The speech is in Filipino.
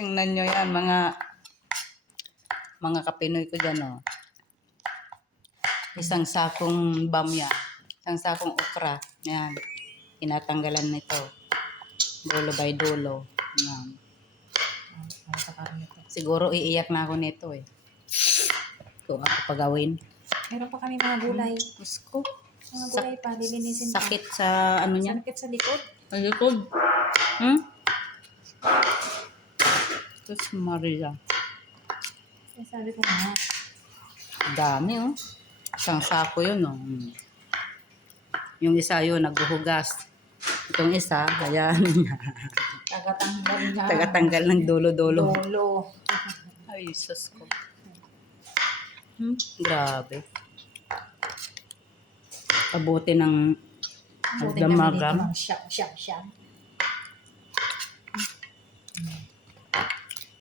Tingnan nyo yan, mga kapinoy ko dyan, oh. Isang sakong bamya, isang sakong okra. Yan, tinatanggalan nito. Dulo by dulo. Yan. Siguro iiyak na ako nito eh. Kung ako pagawin. Meron pa kami mga gulay. Gusto. Mga gulay pa, lilinisin pa. Sakit sa ano niya? Sakit sa likod. Sa likod. Hmm? Sus Maria. Kaya sabi ko nga. Dami oh. Isang sako yun oh. Yung isa yun, naghuhugas. Itong isa, ayan. Tagatanggal na. Tagatanggal ng dulo-dulo. Dolo. Ay, sus ko. Grabe. Kabuti ng magdamagam. Siyam.